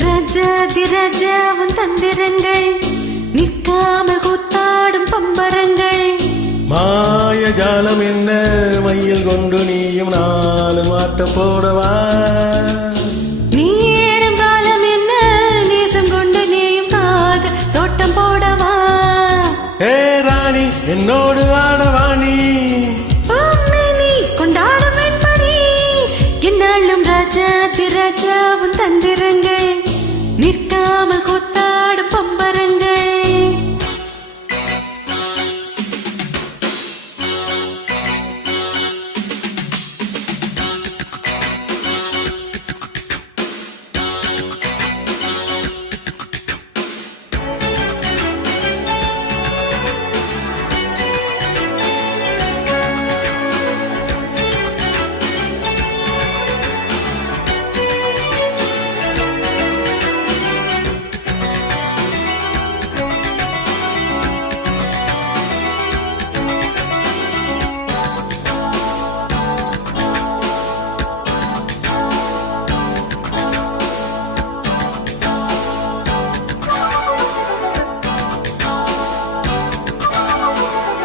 ராஜாதி ராஜாவும் தந்திரங்கள் நிற்காமல் கூத்தாடும் பம்பரங்கள். மாய ஜாலம் என்ன? மையில் கொண்டு நீயும் நாலு மாட்டம் போடவா? நீ ஏறும் காலம் என்ன? நேசம் கொண்டு நீயும் காத தோட்டம் போடவா? ஏ ராணி என்னோடு ஆடவாணி நிற்காமல்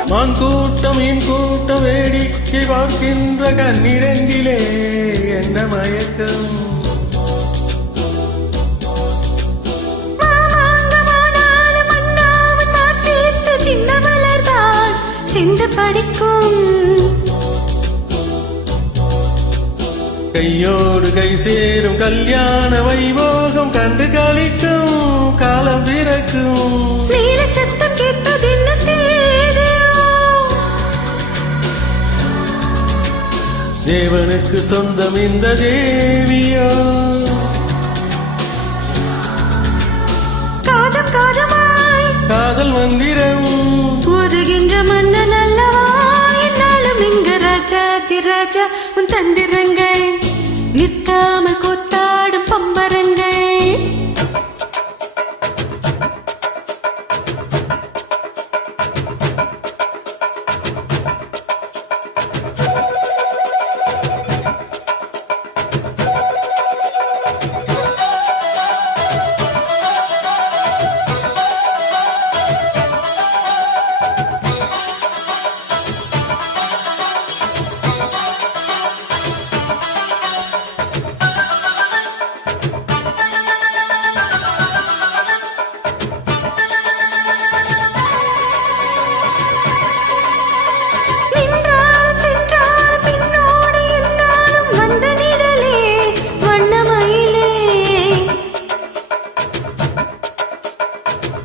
மான் கூட்டம் மீன் கூட்டம் வேடிக்கை பார்க்கின்ற கண்ணிரண்டிலே என்ன மயக்கம்? படிக்கும். கையோடு கை சேரும் கல்யாண வைபோகம் கண்டு கழிக்கும் காலம் பிறக்கும். சத்தம் கேட்டது தேவனுக்கு சொந்தம் இந்த தேவியோ? காதம் காதமாய் காதல் மந்திரம். ஊதுகின்ற மன்னன் அல்லவா? என்னாலும் இங்கு ராஜா திராஜா உன் தந்திரங்கள்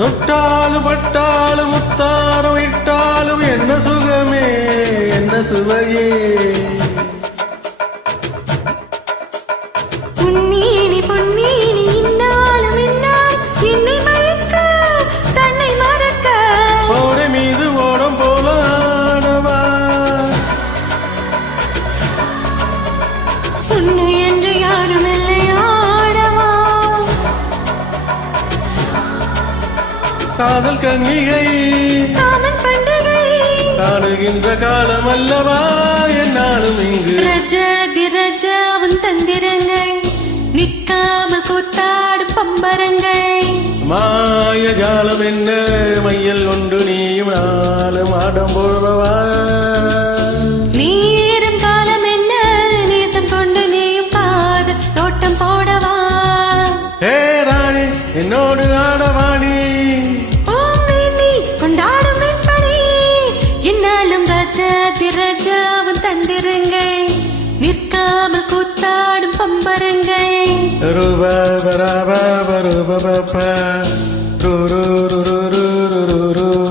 தொட்டாலும் பட்டாலும் முத்தாரம் இட்டாலும் என்ன சுகமே என்ன சுவையே. காதல் கன்னிகை. காணுகின்ற காலம் அல்லவா என்னாலும் இங்கு. ரஜதி ரஜாவும் தந்திரங்கள் நிற்காமல் கூத்தாடும் பம்பரங்கள். மாய ஜாலம் என்ன? மையல் ஒன்று நீயும் நாளும் ஆடம் ruba ba ba ba ruba ba pa ru ru ru ru ru ru ru